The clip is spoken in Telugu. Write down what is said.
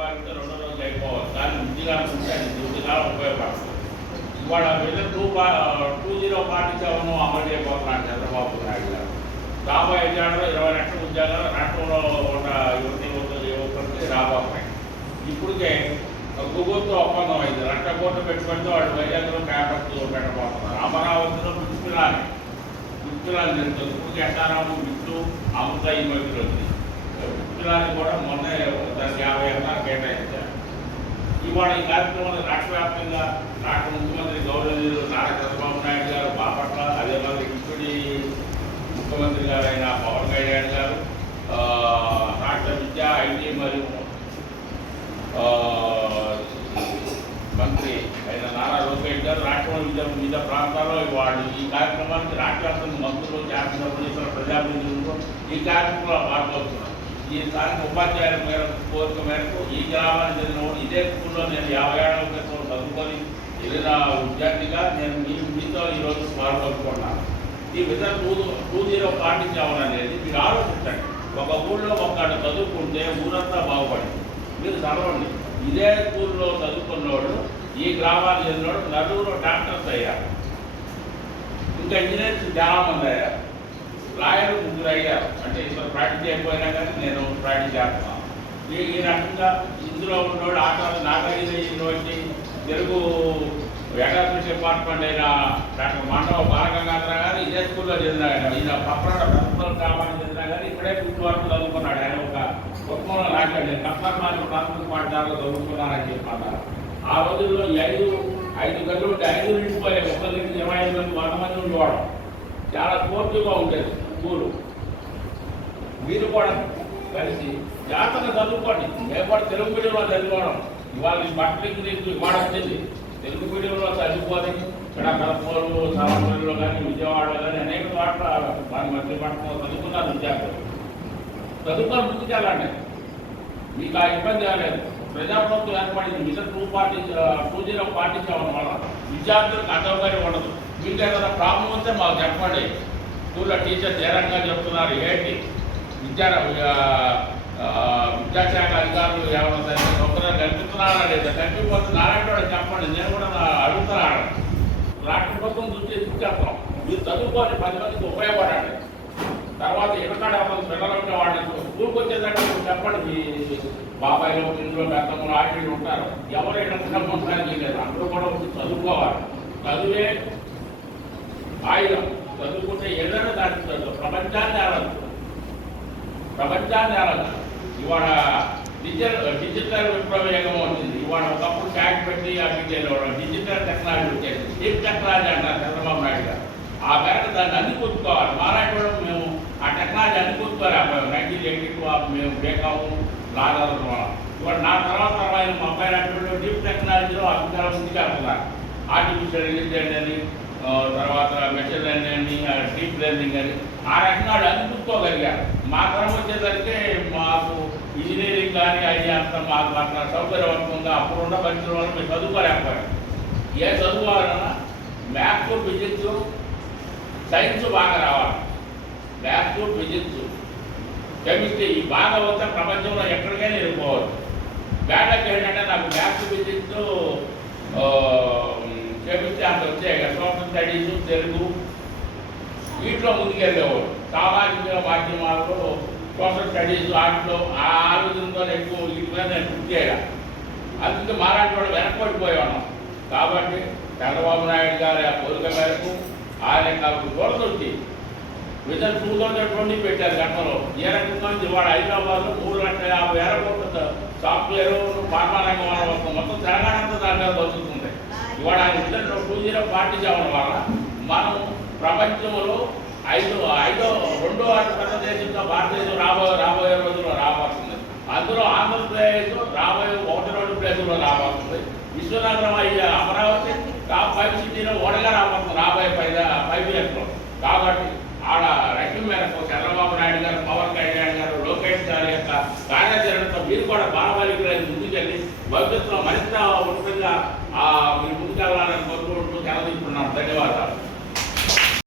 పారితే రెండో రోజు అయిపోవాలి. కానీ విద్యగా ఉంటే అది దుర్దిగా ఉపయోగపడుతుంది. ఇవాళ విజన్ 2047 అమలు చేయబోతున్నాడు చంద్రబాబు నాయుడు గారు. రాబోయే ఏడాదిలో 20 లక్షల ఉద్యోగాలు రాష్ట్రంలో ఉన్న యువకులకి రాబోతున్నాయి. ఇప్పటికే ప్రభుత్వ ఒప్పందం అయింది. 1,00,000 కోట్లు పెట్టుబడితో వాళ్ళు వైజాగ్లో క్యాంపస్ పెట్టబోతున్నారు. అమరావతిలో పిచ్చుపిలాని జరుగుతుంది. ఇప్పటికే ఎస్ఆర్ఆము బిట్లు అమృత ఈ మధ్యలో ఉంది. పిచ్చుపిలాని కూడా మొన్న 50 ఎకరాలు కేటాయించారు. ఇవాళ ఈ కార్యక్రమంలో రాష్ట్ర వ్యాప్తంగా రాష్ట్ర ముఖ్యమంత్రి గౌరవనీయులు నారా చంద్రబాబు నాయుడు గారు బాపట్ల, అదేవిధంగా డిప్యూటీ ముఖ్యమంత్రి గారు అయిన పవన్ కళ్యాణ్ గారు, రాష్ట్ర విద్యా, ఐటీ మరియు మంత్రి అయిన నారా లోకేష్ గారు రాష్ట్రంలో వివిధ ప్రాంతాల్లో వాళ్ళు ఈ కార్యక్రమానికి రాష్ట్ర వ్యాప్తంగా మంత్రులు, శాసనసభ్యులు, ప్రజాప్రతినిధులు ఈ కార్యక్రమంలో పాల్గొస్తున్నారు. ఈ స్థానిక ఉపాధ్యాయుల మేరకు కోరిక మేరకు ఈ గ్రామానికి చెందిన ఇదే స్కూల్లో నేను 50 ఏళ్ల క్రితం చదువుకొని వెళ్ళిన విద్యార్థిగా నేను మీతో ఈరోజు పాల్గొనుకున్నాను. ఈ విధంగా 2047 అనేది మీరు ఆలోచించండి. ఒక ఊళ్ళో ఒక్కడు చదువుకుంటే ఊరంతా బాగుపడింది. మీరు చదవండి. ఇదే స్కూల్లో చదువుకున్నోడు ఈ గ్రామానికి చెందినోడు నలుగురు డాక్టర్స్ అయ్యారు. ఇంకా ఇంజనీర్స్ చాలా మంది అయ్యారు. లాయర్లు 3 అయ్యారు. అంటే ఇక్కడ ప్రాక్టీస్ అయిపోయినా కానీ నేను ప్రాక్టీస్ చేస్తున్నాను. ఈ రకంగా ఇందులో ఉన్నోడు నాగగిరి యూనివర్సిటీ తెలుగు ఎకాడమిక్ డిపార్ట్మెంట్ అయిన డాక్టర్ మండవ బాలగంగాధర గారు ఇదే స్కూల్లో చదివిన ఈయన పక్కన ప్రభుత్వ గ్రామానికి చెందిన కానీ ఇక్కడే ఫిఫ్త్ వరకు చదువుకున్నాడు. ఆయన ఒక కుటుంబంలో రాశాడు. నేను కప్పర్మాని ప్రాథమిక పాఠశాలలో చదువుకున్నానని చెప్పన్నారు. ఆ రోజుల్లో ఈ 5 గంటలు ఉంటే 5 నిండిపోయాయి. 125 మంది 100 మంది ఉండేవాడు. చాలా స్ఫూర్తిగా ఉండేది స్కూలు. మీరు కూడా కలిసి జాతరగా చదువుకోండి. ఏపాటు తెలుగు మీడియంలో చదువుకోవడం ఇవాళ ఈ బట్టలకి నీకు ఇవాళ వచ్చింది. తెలుగు మీడియంలో చదువుకొని ఇక్కడ కలపూరు, సామూరులో కానీ విజయవాడలో కానీ అనేక చోట్ల వారి మధ్య పట్టణంలో చదువుకున్నారు విద్యార్థులు. చదువుకొని ముందుకెళ్ళండి. మీకు ఆ ఇబ్బంది లేదు. ప్రజాప్రభుత్వం ఏర్పడింది. మిషన్ 2047 వల్ల విద్యార్థులకు అసౌకర్యం ఉండదు. మీకు ఏదైనా ప్రాబ్లం వస్తే మాకు చెప్పండి. స్కూల్లో టీచర్స్ ఏ రకంగా చెప్తున్నారు ఏంటి, విద్యాశాఖ అధికారులు ఏమైనా సౌకర్యం కల్పిస్తున్నారా లేదా, కల్పిపోతే నారాయణ చెప్పండి. నేను కూడా అడుగుతున్నాను. రాష్ట్ర ప్రభుత్వం చూసి చెప్తాం. మీరు చదువుకొని 10 మందికి ఉపయోగపడండి. తర్వాత ఎక్కడ పిల్లలు ఉంటే వాళ్ళని స్కూల్కి వచ్చేటట్టు చెప్పండి. మీ బాబాయిలో, పిల్లలు, పెద్దమ్మలు, ఆటలు ఉంటారు. ఎవరైనా కొనసాగించి లేదు. అందరూ కూడా వచ్చి చదువుకోవాలి. చదువే ఆయుధం. చదువుకుంటే ఏదైనా దాటుతుంది. ప్రపంచాన్ని ఆరాధన. ఇవాళ డిజిటల్ విప్లవేగం వచ్చింది. ఇవాళ ఒకప్పుడు ట్యాగ్ పెట్టి అవి డిజిటల్ టెక్నాలజీ వచ్చేది. డీప్ టెక్నాలజీ అంటారు చంద్రబాబు నాయుడు గారు. ఆ మేరకు దాన్ని అందిపుచ్చుకోవాలి. మారాయణ మేము ఆ టెక్నాలజీ అందిపుచ్చుకోవాలి. 1982 మేము బేకాము లాగడం వల్ల ఇవాళ నా తర్వాత మా అబ్బాయి అంటే డీప్ టెక్నాలజీలో అధికారం ముందుకెళ్తున్నారు. ఆర్టిఫిషియల్ ఇంటెలిజెన్స్ అని, తర్వాత మెషిన్ లెర్నింగ్ అని, డీప్ లెర్నింగ్ అని ఆ రకంగా అందిపుచ్చుకోగలిగారు. మా తరం వచ్చేసరికి మాకు ఇంజనీరింగ్ కానీ అది అంత మాకు అట్లా సౌకర్యవంతంగా అప్పుడు ఉన్న పరిస్థితుల వల్ల మేము చదువుకోలేకపోయాం. ఏ చదువుకోవాలన్నా మ్యాథ్స్, ఫిజిక్స్, సైన్స్ బాగా రావాలి. మ్యాథ్స్, ఫిజిక్స్, కెమిస్ట్రీ ఈ బాగా వస్తే ప్రపంచంలో ఎక్కడికైనా వెళ్ళిపోవచ్చు. బ్యాటక్ ఏంటంటే నాకు మ్యాథ్స్, ఫిజిక్స్, కెమిస్ట్రీ అంత వచ్చాయి. సోషల్ స్టడీస్, తెలుగు వీటిలో ముందుకెళ్ళేవాడు. సామాజిక మాధ్యమాల్లో సోషల్ స్టడీస్ వాటిలో ఆ ఆలోచనతో ఎక్కువ వీటి మీద నేను కృషి చేయాలి. అందుకే మారాటి కూడా వెనకబడిపోయాను. కాబట్టి చంద్రబాబు నాయుడు గారి ఆ కోరిక మేరకు ఆయన నాకు దూరదొచ్చి విజన్ 2020 పెట్టారు. గతంలో ఏ రకంగా ఇవాళ హైదరాబాద్లో 3,50,000 కోట్ల సాఫ్ట్వేర్ ఫార్మా రంగం వల్ల మొత్తం తెలంగాణ అంతా దాని మీద దొరుకుతుంది. ఇవాళ ఆయన విజన్ 2047 వల్ల మనం ప్రపంచంలో 2వ అతిపెద్ద దేశంగా భారతదేశం రాబోయే రోజుల్లో రాబోతుంది. అందులో ఆంధ్రప్రదేశ్ రాబోయే 1 ప్లేసుల్లో రాబోతుంది. విశ్వనగరం అయ్యే అమరావతి టాప్ 5 సిటీలో ఓడగా రాబోతుంది రాబోయే 5 ఇయర్స్లో. కాబట్టి ఆడ రైతు మేరకు